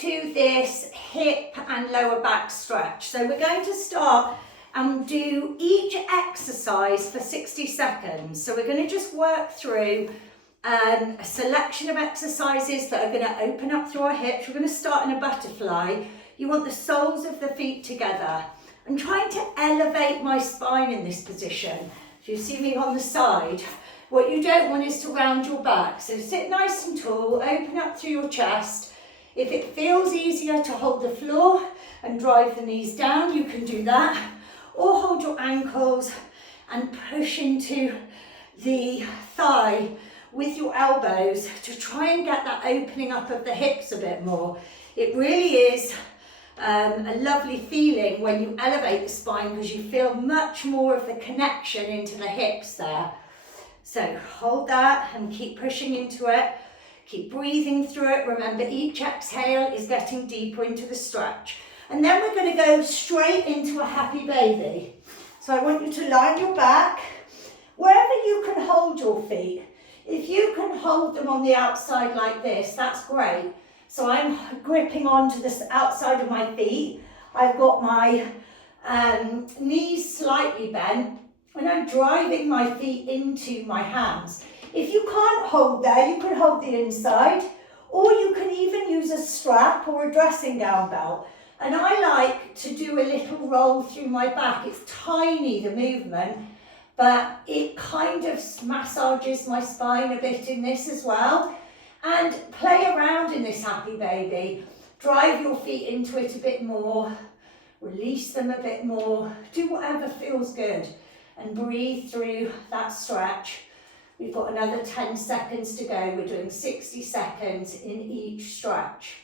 to this hip and lower back stretch. So we're going to start and do each exercise for 60 seconds. So we're going to just work through a selection of exercises that are going to open up through our hips. We're going to start in a butterfly. You want the soles of the feet together. I'm trying to elevate my spine in this position. If you see me on the side, what you don't want is to round your back. So sit nice and tall, open up through your chest. If it feels easier to hold the floor and drive the knees down, you can do that. Or hold your ankles and push into the thigh with your elbows to try and get that opening up of the hips a bit more. It really is a lovely feeling when you elevate the spine because you feel much more of the connection into the hips there. So hold that and keep pushing into it. Keep breathing through it. Remember, each exhale is getting deeper into the stretch. And then we're going to go straight into a happy baby. So I want you to lie on your back, wherever you can hold your feet. If you can hold them on the outside like this, that's great. So I'm gripping onto the outside of my feet. I've got my knees slightly bent, and I'm driving my feet into my hands. If you can't hold there, you can hold the inside, or you can even use a strap or a dressing gown belt. And I like to do a little roll through my back. It's tiny, the movement, but it kind of massages my spine a bit in this as well. And play around in this happy baby. Drive your feet into it a bit more. Release them a bit more. Do whatever feels good. And breathe through that stretch. We've got another 10 seconds to go. We're doing 60 seconds in each stretch.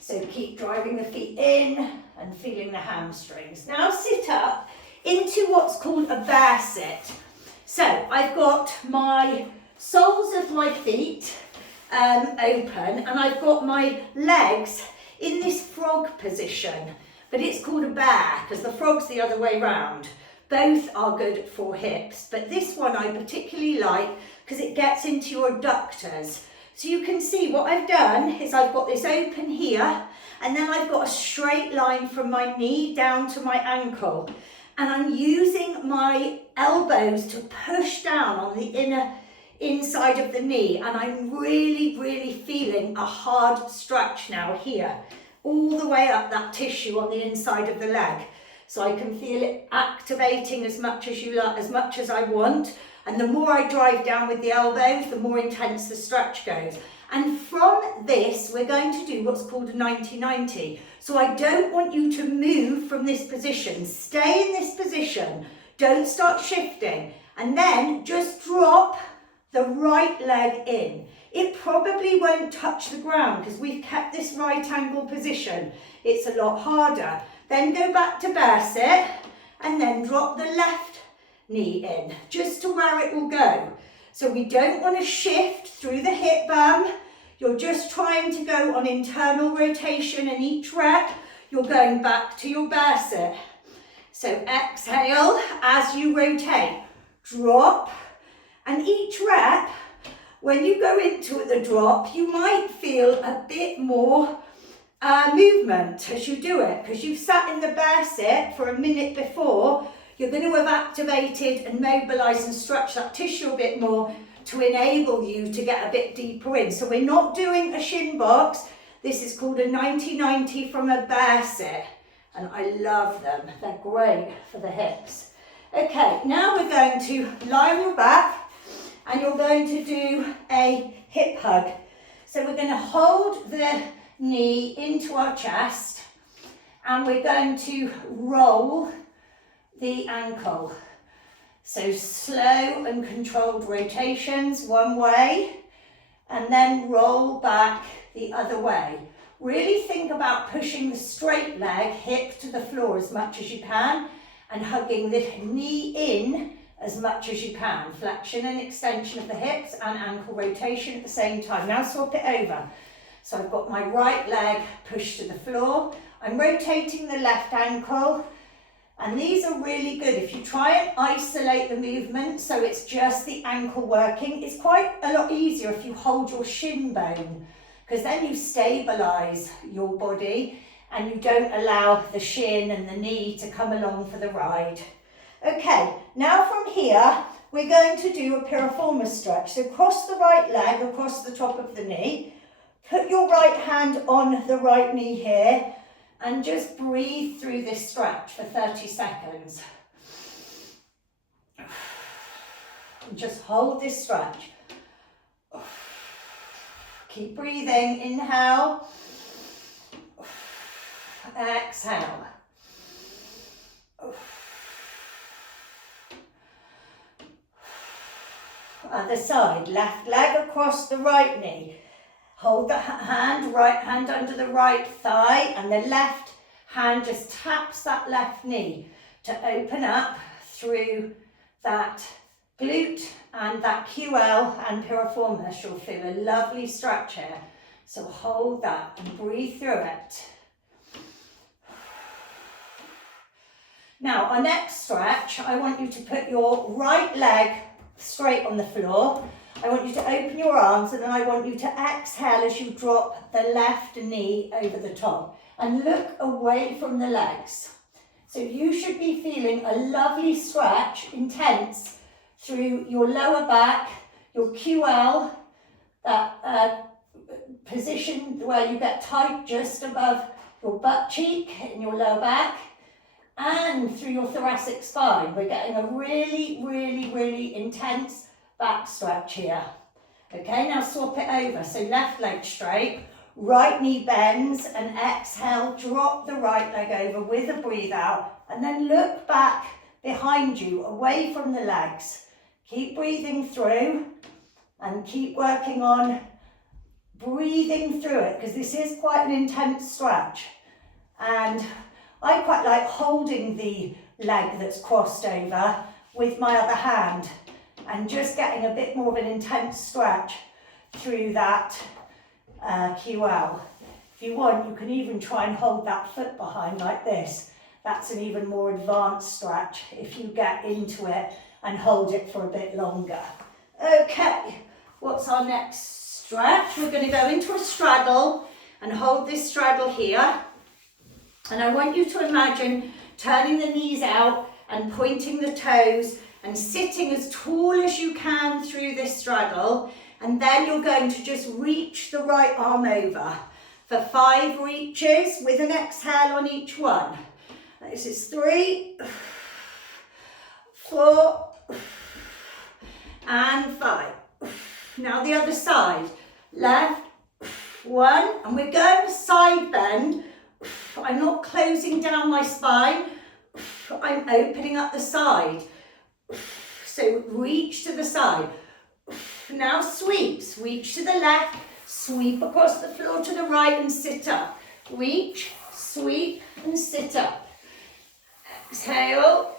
So keep driving the feet in and feeling the hamstrings. Now sit up into what's called a bear sit. So I've got my soles of my feet open, and I've got my legs in this frog position, but it's called a bear because the frog's the other way round. Both are good for hips, but this one I particularly like because it gets into your adductors. So you can see what I've done is I've got this open here, and then I've got a straight line from my knee down to my ankle, and I'm using my elbows to push down on the inside of the knee, and I'm really feeling a hard stretch now here, all the way up that tissue on the inside of the leg. So I can feel it activating as much as you like, as much as I want. And the more I drive down with the elbows, the more intense the stretch goes. And from this, we're going to do what's called a 90-90. So I don't want you to move from this position. Stay in this position. Don't start shifting. And then just drop the right leg in. It probably won't touch the ground because we've kept this right angle position. It's a lot harder. Then go back to bear sit and then drop the left knee in, just to where it will go. So we don't want to shift through the hip bum. You're just trying to go on internal rotation, and each rep, you're going back to your bear sit. So exhale as you rotate, drop, and each rep, when you go into the drop, you might feel a bit more movement as you do it, because you've sat in the bear sit for a minute before. You're going to have activated and mobilised and stretched that tissue a bit more to enable you to get a bit deeper in. So we're not doing a shin box. This is called a 90-90 from a bear sit, and I love them. They're great for the hips. Okay, now we're going to lie on your back, and you're going to do a hip hug. So we're going to hold the knee into our chest, and we're going to roll the ankle. So slow and controlled rotations one way, and then roll back the other way. Really think about pushing the straight leg hip to the floor as much as you can, and hugging the knee in as much as you can. Flexion and extension of the hips and ankle rotation at the same time. Now swap it over. So I've got my right leg pushed to the floor. I'm rotating the left ankle, and these are really good. If you try and isolate the movement so it's just the ankle working, it's quite a lot easier if you hold your shin bone, because then you stabilize your body and you don't allow the shin and the knee to come along for the ride. Okay, now from here, we're going to do a piriformis stretch. So cross the right leg across the top of the knee. Put your right hand on the right knee here and just breathe through this stretch for 30 seconds. And just hold this stretch. Keep breathing. Inhale. Exhale. Other side, left leg across the right knee. Hold the hand, right hand under the right thigh, and the left hand just taps that left knee to open up through that glute and that QL and piriformis. You'll feel a lovely stretch here. So hold that and breathe through it. Now, our next stretch, I want you to put your right leg straight on the floor. I want you to open your arms, and then I want you to exhale as you drop the left knee over the top and look away from the legs. So you should be feeling a lovely stretch, intense, through your lower back, your QL, that position where you get tight just above your butt cheek in your lower back, and through your thoracic spine. We're getting a really, really, really intense back stretch here. Okay, now swap it over. So left leg straight, right knee bends, and exhale, drop the right leg over with a breathe out, and then look back behind you, away from the legs. Keep breathing through and keep working on breathing through it, because this is quite an intense stretch. And I quite like holding the leg that's crossed over with my other hand and just getting a bit more of an intense stretch through that QL. If you want, you can even try and hold that foot behind like this. That's an even more advanced stretch if you get into it and hold it for a bit longer. Okay, what's our next stretch? We're going to go into a straddle and hold this straddle here. And I want you to imagine turning the knees out and pointing the toes and sitting as tall as you can through this straddle. And then you're going to just reach the right arm over for 5 reaches with an exhale on each one. This is 3, 4, and 5. Now the other side, left, 1, and we're going to side bend. I'm not closing down my spine, I'm opening up the side. So reach to the side. Now sweeps, reach to the left, sweep across the floor to the right and sit up. Reach, sweep and sit up. Exhale.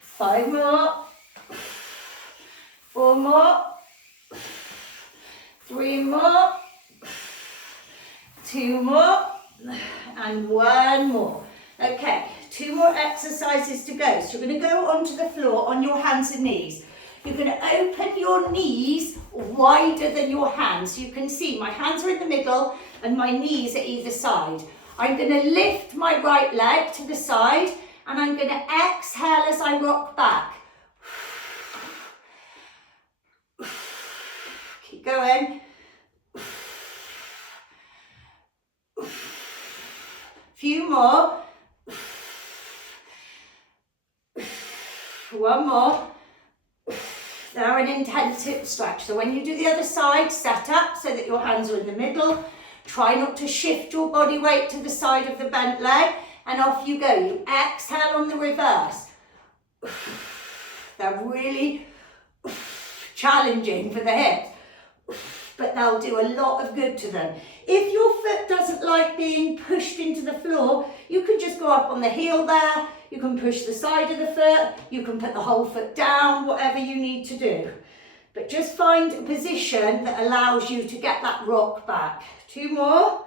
Five more. 4 more. 3 more. 2 more. And 1 more. Okay, 2 more exercises to go. So you're going to go onto the floor on your hands and knees. You're going to open your knees wider than your hands. So you can see my hands are in the middle and my knees at either side. I'm going to lift my right leg to the side and I'm going to exhale as I rock back. Keep going. Few more. 1 more. They're an intense hip stretch. So when you do the other side, set up so that your hands are in the middle. Try not to shift your body weight to the side of the bent leg. And off you go. You exhale on the reverse. They're really challenging for the hips, but they'll do a lot of good to them. If your foot doesn't like being pushed into the floor, you could just go up on the heel there. You can push the side of the foot. You can put the whole foot down, whatever you need to do. But just find a position that allows you to get that rock back. 2 more.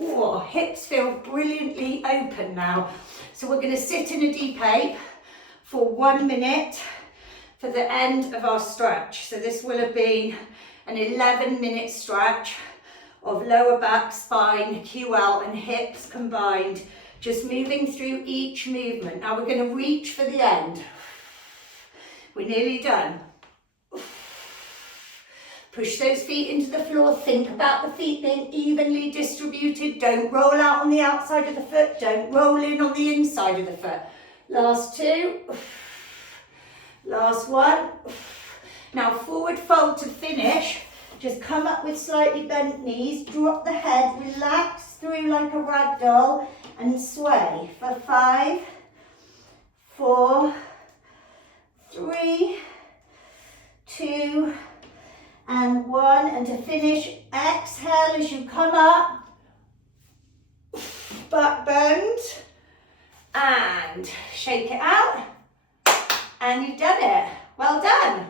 Ooh, hips feel brilliantly open now. So we're going to sit in a deep ape for 1 minute for the end of our stretch. So this will have been an 11-minute stretch of lower back, spine, QL and hips combined, just moving through each movement. Now we're going to reach for the end. We're nearly done. Push those feet into the floor. Think about the feet being evenly distributed. Don't roll out on the outside of the foot. Don't roll in on the inside of the foot. Last two. Last one. Now forward fold to finish. Just come up with slightly bent knees, drop the head, relax through like a rag doll and sway for 5, 4, 3, 2 and 1. And to finish, exhale as you come up, back bend and shake it out and you've done it. Well done.